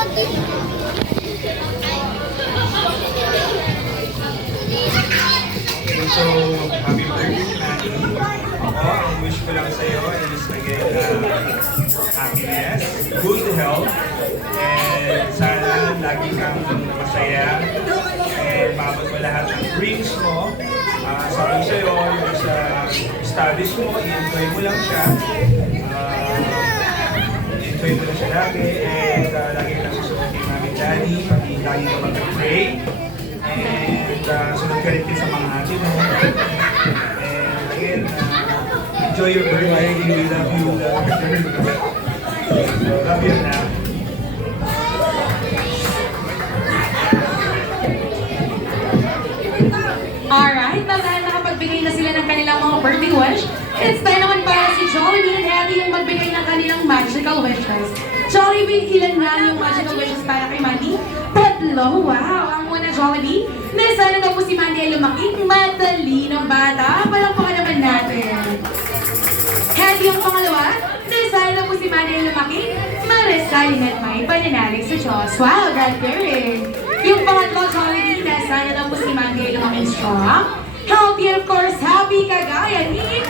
So, happy birthday, Manny. Ako, ang wish ko lang sa'yo is again, happiness, good health, and sana lagi kang masaya, and maabot mo lahat ng dreams mo. Sabi sa'yo, yung sa studies mo, i-enjoy mo lang siya. I-enjoy mo lang siya lagi, and lagi ka lang susunod kay Mami Daddy, pati lagi ka mag-pray. And sunod ka rin sa mga ate mo. And again, enjoy your birthday. We love you. Love you na. Alright, dahil nakapagbigay na sila ng kanilang mga birthday wish, it's time naman para si Jollibee and Eddie yung magbigay ng kanilang magical wishes. Jollibee, ilan nga yung magical wishes para kay Mandy? Tatlo, wow! Ang muna Jollibee, na sana daw po si Mandy ay lumaki, matalinong bata. Palakpakan naman natin. Eddie yung pangalawa, na sana daw po si Mandy ay lumaki, marasaling at may pananalig sa Diyos. Wow, God fearing. Yung pangatlo, Jollibee, na sana daw po si Mandy ay lumaki strong, healthy, and of course, happy kagaya ni